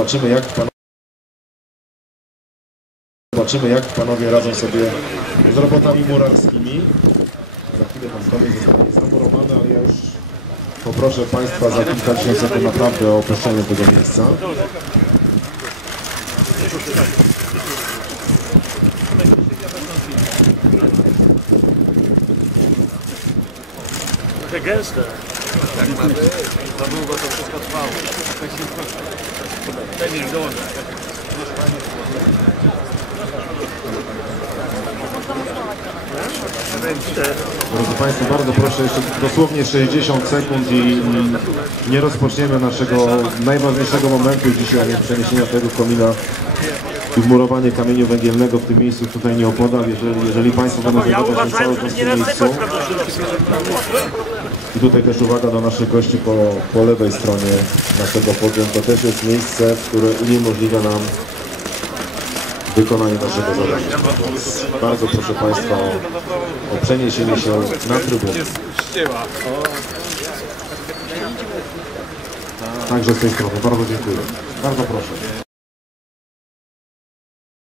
Zobaczymy jak panowie Zobaczymy jak panowie radzą sobie z robotami murarskimi. Za chwilę ten stolik zostanie zamurowany, ale ja już poproszę Państwa za kilkadziesiąt sekund naprawdę o opuszczenie tego miejsca. Te gęste. Tak ma być. Za długo to wszystko trwało. Już dołącz. Drodzy Państwo, bardzo proszę jeszcze dosłownie 60 sekund i nie rozpoczniemy naszego najważniejszego momentu dzisiaj, a więc przeniesienia tego komina i wmurowanie kamieniu węgielnego w tym miejscu tutaj nieopodal. Jeżeli, jeżeli Państwo będą Ja znajdować się cały czas w tym miejscu. I tutaj też uwaga do naszych gości po, po lewej stronie naszego podium. To też jest miejsce, które uniemożliwia nam wykonanie naszego zadania. Bardzo proszę Państwa o, o przeniesienie się na trybunę. Także z tej strony. Bardzo dziękuję. Bardzo proszę.